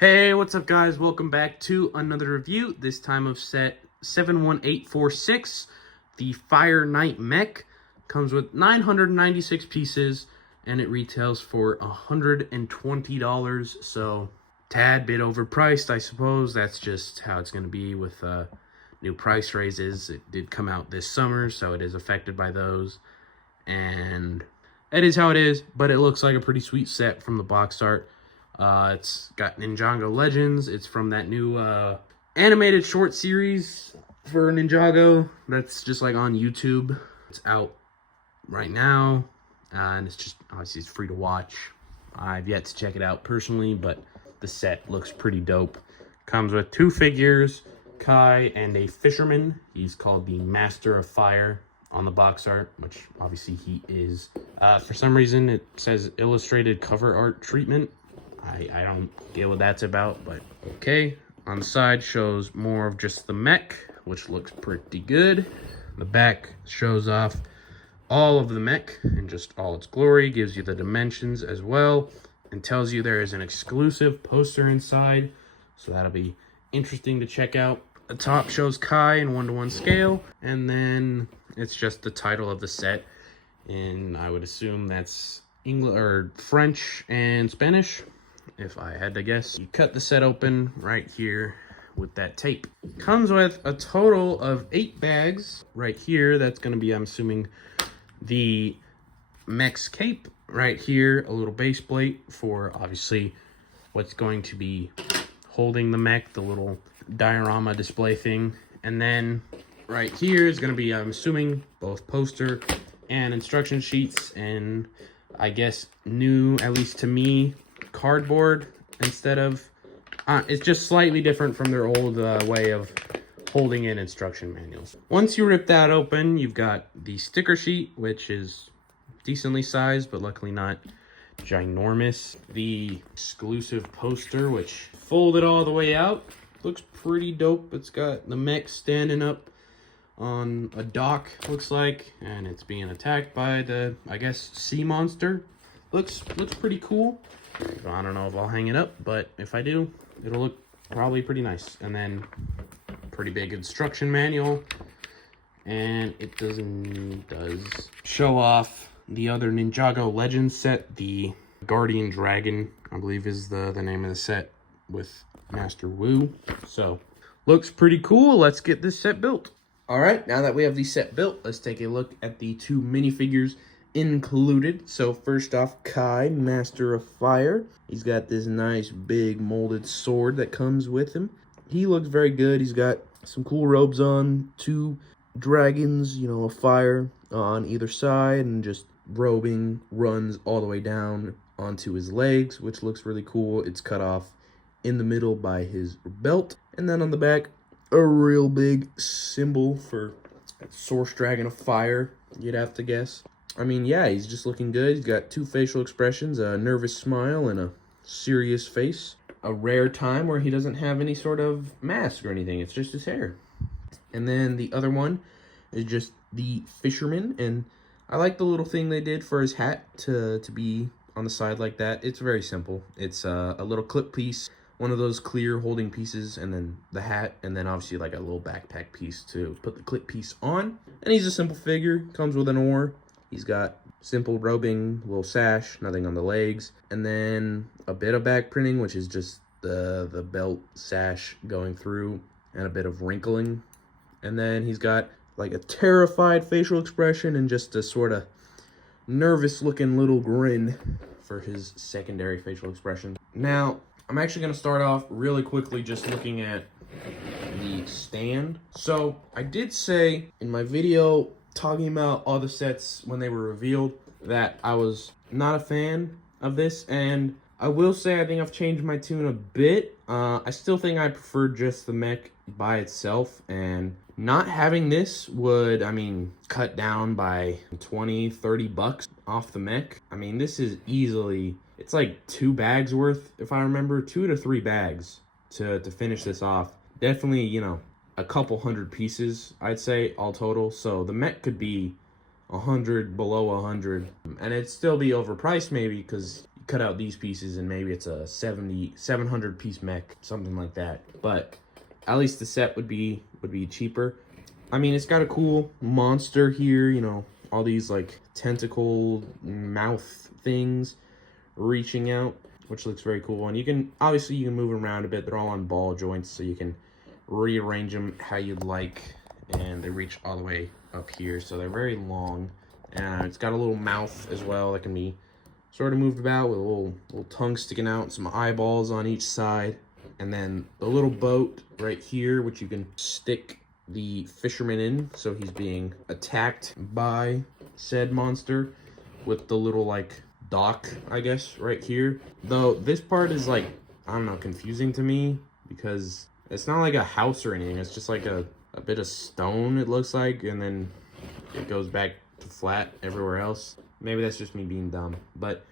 Hey, what's up guys? Welcome back to another review, this time of set 71846. The Fire Knight Mech comes with 996 pieces and it retails for $120, so tad bit overpriced, I suppose. That's just how it's going to be with new price raises. It did come out this summer, so it is affected by those, and it is how it is, but it looks like a pretty sweet set from the box art. It's got Ninjago Legends. It's from that new animated short series for Ninjago that's just like on YouTube. It's out right now, and it's just obviously it's free to watch. I've yet to check it out personally, but the set looks pretty dope. Comes with two figures, Kai and a fisherman. He's called the Master of Fire on the box art, which obviously he is. For some reason, it says illustrated cover art treatment. I don't get what that's about, but okay. On the side shows more of just the mech, which looks pretty good. The back shows off all of the mech in just all its glory, gives you the dimensions as well, and tells you there is an exclusive poster inside, so that'll be interesting to check out. The top shows Kai in 1:1 scale, and then it's just the title of the set, and I would assume that's English or French and Spanish, if I had to guess. You cut the set open right here with that tape. Comes with a total of 8 bags right here. That's going to be, I'm assuming, the mech's cape. Right here, a little base plate for obviously what's going to be holding the mech, the little diorama display thing. And then right here is going to be, I'm assuming, both poster and instruction sheets, and I guess new, at least to me, cardboard instead of it's just slightly different from their old way of holding in instruction manuals. Once you rip that open, you've got the sticker sheet, which is decently sized but luckily not ginormous. The exclusive poster, which folded all the way out, looks pretty dope. It's got the mech standing up on a dock, looks like, and it's being attacked by the, I guess, sea monster. Looks pretty cool. I don't know if I'll hang it up, but if I do, it'll look probably pretty nice. And then pretty big instruction manual, and it does show off the other Ninjago Legends set, the Guardian Dragon, I believe is the name of the set, with Master Wu. So looks pretty cool. Let's get this set built. All right, now that we have the set built, let's take a look at the 2 minifigures included. So first off, Kai, Master of Fire. He's got this nice big molded sword that comes with him. He looks very good. He's got some cool robes on, 2 dragons, you know, of fire on either side, and just robing runs all the way down onto his legs, which looks really cool. It's cut off in the middle by his belt, and then on the back, a real big symbol for Source Dragon of Fire, you'd have to guess. I mean, yeah, he's just looking good. He's got 2 facial expressions, a nervous smile and a serious face. A rare time where he doesn't have any sort of mask or anything. It's just his hair. And then the other one is just the fisherman. And I like the little thing they did for his hat to be on the side like that. It's very simple. It's a little clip piece, one of those clear holding pieces, and then the hat, and then obviously like a little backpack piece to put the clip piece on. And he's a simple figure. Comes with an oar. He's got simple robing, little sash, nothing on the legs, and then a bit of back printing, which is just the belt sash going through, and a bit of wrinkling. And then he's got like a terrified facial expression and just a sort of nervous looking little grin for his secondary facial expression. Now, I'm actually going to start off really quickly just looking at the stand. So I did say in my video talking about all the sets when they were revealed that I was not a fan of this, and I will say I think I've changed my tune a bit. I still think I prefer just the mech by itself, and not having this would, I mean, cut down by 20-30 bucks off the mech. I mean, this is easily, it's like 2 bags worth, if I remember, 2 to 3 bags to finish this off. Definitely, you know, a couple hundred pieces, I'd say, all total. So the mech could be 100, below 100, and it'd still be overpriced maybe because you cut out these pieces and maybe it's a 700 piece mech, something like that. But at least the set would be cheaper. I mean, it's got a cool monster here, you know, all these like tentacle mouth things reaching out, which looks very cool. And you can move them around a bit. They're all on ball joints, so you can rearrange them how you'd like. And they reach all the way up here, so they're very long. And it's got a little mouth as well that can be sort of moved about with a little tongue sticking out, some eyeballs on each side. And then the little boat right here, which you can stick the fisherman in, so he's being attacked by said monster, with the little like dock, I guess, right here. Though this part is like, I don't know, confusing to me, because it's not like a house or anything. It's just like a bit of stone, it looks like, and then it goes back to flat everywhere else. Maybe that's just me being dumb. But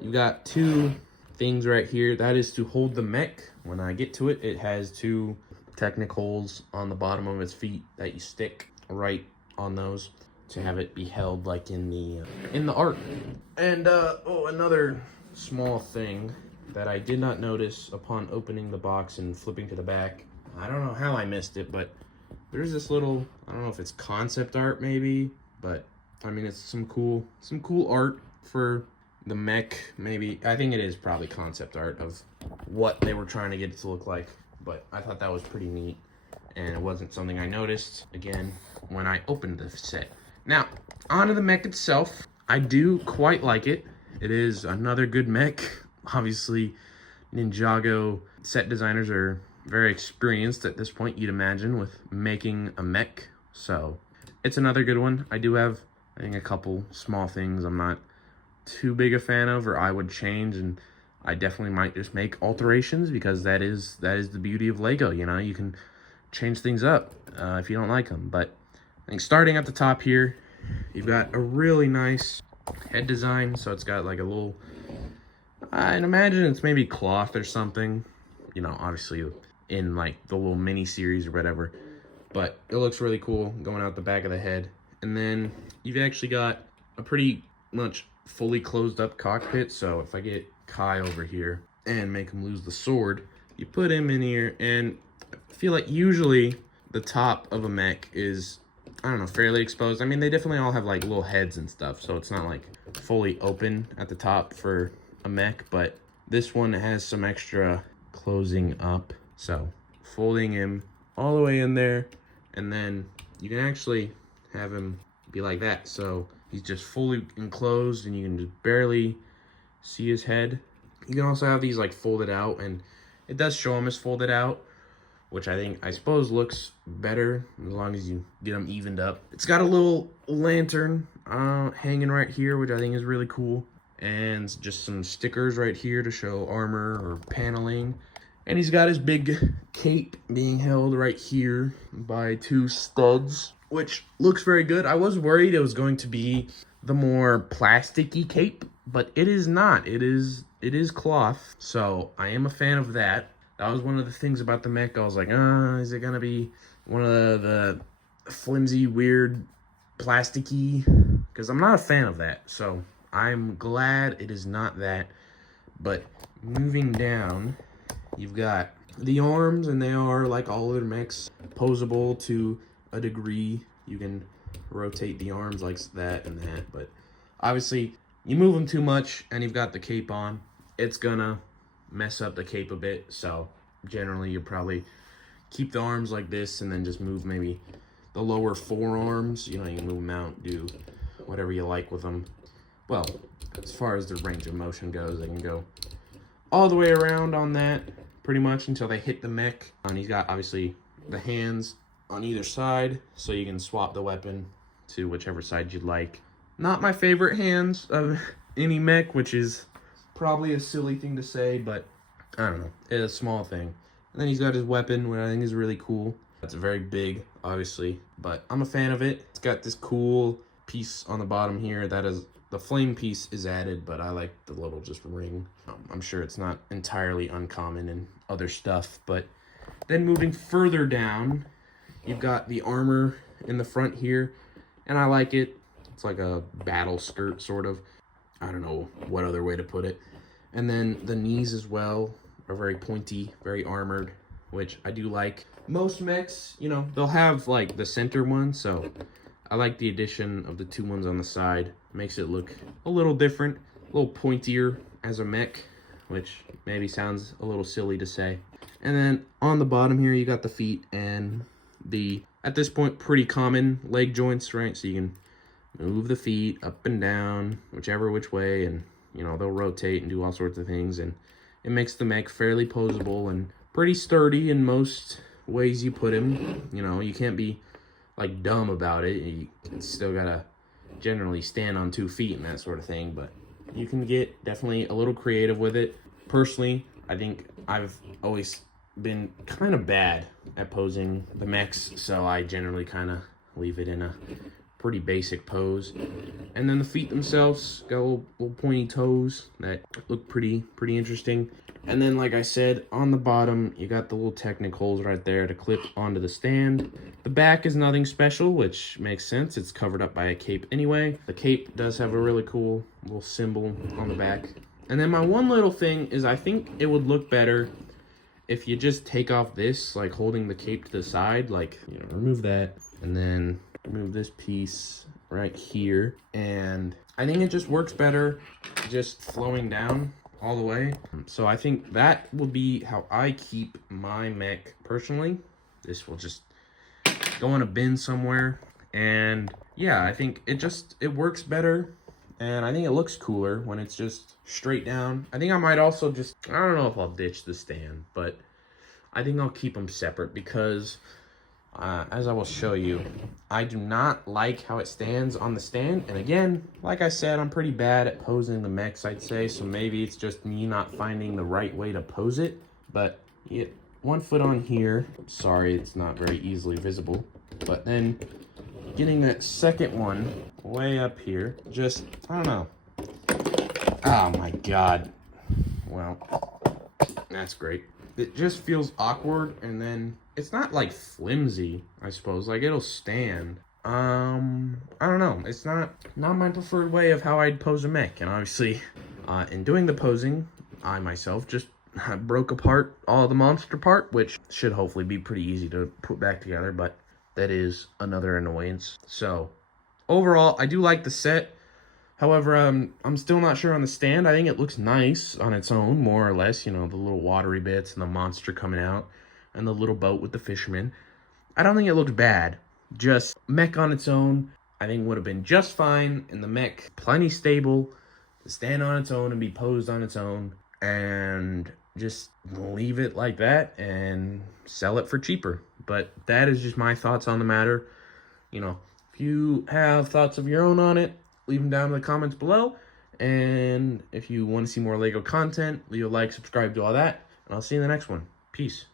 you got two things right here. That is to hold the mech. When I get to it, it has two Technic holes on the bottom of its feet that you stick right on those to have it be held like in the art. And another small thing that I did not notice upon opening the box and flipping to the back. I don't know how I missed it, but there's this little, I don't know if it's concept art maybe, but I mean, it's some cool art for the mech. Maybe, I think it is probably concept art of what they were trying to get it to look like. But I thought that was pretty neat, and it wasn't something I noticed, again, when I opened the set. Now, onto the mech itself. I do quite like it. It is another good mech. Obviously, Ninjago set designers are very experienced at this point, you'd imagine, with making a mech. So, it's another good one. I do have, I think, a couple small things I'm not too big a fan of, or I would change, and I definitely might just make alterations, because that is the beauty of Lego, you know? You can change things up if you don't like them. But I think starting at the top here, you've got a really nice head design. So it's got like a little, I'd imagine it's maybe cloth or something, you know, obviously in like the little mini series or whatever. But it looks really cool going out the back of the head. And then you've actually got a pretty much fully closed up cockpit. So if I get Kai over here and make him lose the sword, you put him in here, and I feel like usually the top of a mech is, I don't know, fairly exposed. I mean, they definitely all have like little heads and stuff, so it's not like fully open at the top for a mech, but this one has some extra closing up. So folding him all the way in there, and then you can actually have him be like that. So he's just fully enclosed and you can just barely see his head. You can also have these like folded out, and it does show them as folded out, which I suppose looks better as long as you get them evened up. It's got a little lantern hanging right here, which I think is really cool, and just some stickers right here to show armor or paneling. And he's got his big cape being held right here by two studs, which looks very good. I was worried it was going to be the more plasticky cape, but it is not. It is cloth, so I am a fan of that. That was one of the things about the mech. I was like, is it gonna be one of the flimsy, weird, plasticky? Because I'm not a fan of that, so I'm glad it is not that. But moving down, you've got the arms, and they are, like all other mechs, posable to a degree. You can rotate the arms like that and that, but obviously you move them too much and you've got the cape on, it's gonna mess up the cape a bit. So generally you probably keep the arms like this and then just move maybe the lower forearms. You know, you can move them out, do whatever you like with them. Well, as far as the range of motion goes, they can go all the way around on that pretty much until they hit the mech. And he's got obviously the hands on either side, so you can swap the weapon to whichever side you'd like. Not my favorite hands of any mech, which is probably a silly thing to say, but I don't know, it's a small thing. And then he's got his weapon, which I think is really cool. It's very big, obviously, but I'm a fan of it. It's got this cool piece on the bottom here that is, the flame piece is added, but I like the little just ring. I'm sure it's not entirely uncommon in other stuff, but then moving further down, you've got the armor in the front here, and I like it. It's like a battle skirt, sort of. I don't know what other way to put it. And then the knees as well are very pointy, very armored, which I do like. Most mechs, you know, they'll have like the center one, so I like the addition of the 2 ones on the side. Makes it look a little different, a little pointier as a mech, which maybe sounds a little silly to say. And then on the bottom here, you got the feet and the, at this point, pretty common leg joints, right? So you can move the feet up and down, whichever which way, and, you know, they'll rotate and do all sorts of things. And it makes the mech fairly posable and pretty sturdy in most ways you put him. You know, you can't be, like, dumb about it. You still gotta generally stand on 2 feet and that sort of thing, but you can get definitely a little creative with it. Personally, I think I've always been kind of bad at posing the mechs, so I generally kind of leave it in a pretty basic pose. And then the feet themselves got little pointy toes that look pretty interesting. And then, like I said, on the bottom, you got the little Technic holes right there to clip onto the stand. The back is nothing special, which makes sense. It's covered up by a cape anyway. The cape does have a really cool little symbol on the back. And then my one little thing is I think it would look better if you just take off this, like holding the cape to the side, like, you know, remove that, and then remove this piece right here. And I think it just works better just flowing down all the way. So I think that will be how I keep my mech personally. This will just go in a bin somewhere. And yeah, I think it works better. And I think it looks cooler when it's just straight down. I think I might also just, I don't know if I'll ditch the stand, but I think I'll keep them separate because, as I will show you, I do not like how it stands on the stand. And again, like I said, I'm pretty bad at posing the mechs, I'd say. So maybe it's just me not finding the right way to pose it. But you get 1 foot on here. Sorry, it's not very easily visible. But then getting that second one way up here, just, I don't know. Oh my God. Well, that's great. It just feels awkward, and then it's not like flimsy, I suppose. Like, it'll stand. I don't know. It's not my preferred way of how I'd pose a mech. And obviously, in doing the posing, I myself just broke apart all the monster part, which should hopefully be pretty easy to put back together, but that is another annoyance. So overall, I do like the set. However, I'm still not sure on the stand. I think it looks nice on its own, more or less. You know, the little watery bits and the monster coming out and the little boat with the fisherman. I don't think it looks bad. Just mech on its own, I think would have been just fine. And the mech, plenty stable to stand on its own and be posed on its own. And just leave it like that and sell it for cheaper. But that is just my thoughts on the matter. You know, if you have thoughts of your own on it, leave them down in the comments below. And if you want to see more LEGO content, leave a like, subscribe, do all that. And I'll see you in the next one. Peace.